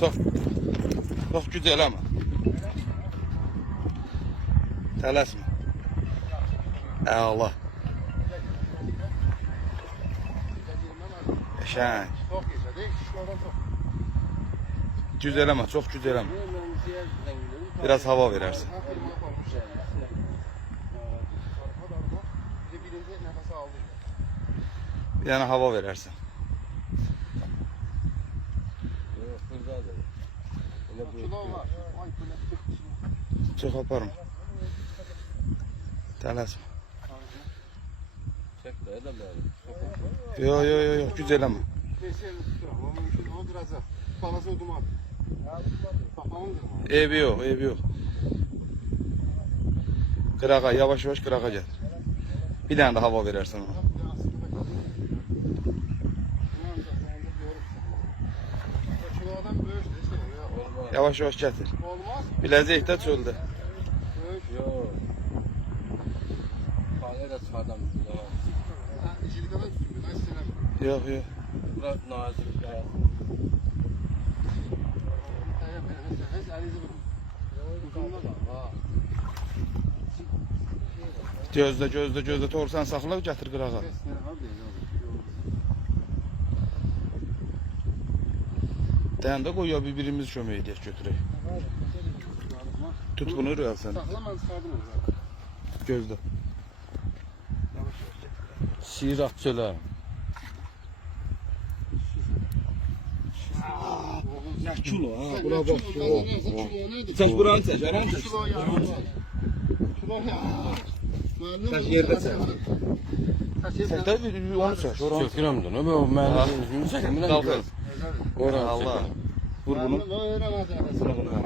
Çox. Çox güc eləmə. Tələsmə. Əla. Qəşəng. Çok yaşadı. Şuradan çok. Güc eləmə. Biraz hava de birinci nefes aldı. Dənə hava kilo. Çox aparma. Tələsmə. Çek de de böyle. Yo yo yo yo tuturam. Ama. Evi yox, evi yox. Qırağa, yavaş yavaş qırağa gəl. Bir dənə də hava verərsən ona. Kilodan böyük de şey ya. Olmaz. Yavaş yavaş gətir. Olmaz. Biləcəkdə çöldə. Böyük. Yok. Kahve de sağdan bir daha. Ha, işçilik kadar tutuyor. Ben size Yox, yox. Biraz nazik ya. Gözlə, gözlə, gözlə. Torsan saxla, gətir qırağa. Dəyəndə qoy ya bir-birimiz kömək edək, götürək. Tut bunu rüyal sən. Saklama çıkardım onu. Gözlə. Sirat çöle. Nə kilo ha? Bura bak. Sən buranı çək, aran çək. Kilo ya. Ya. Kaç yerde sen? Sən də onu çək. Çökürəm də. Ne be o mənim yüzümü çəkmirəm. Oran Allah. Vur bunu. Bunu.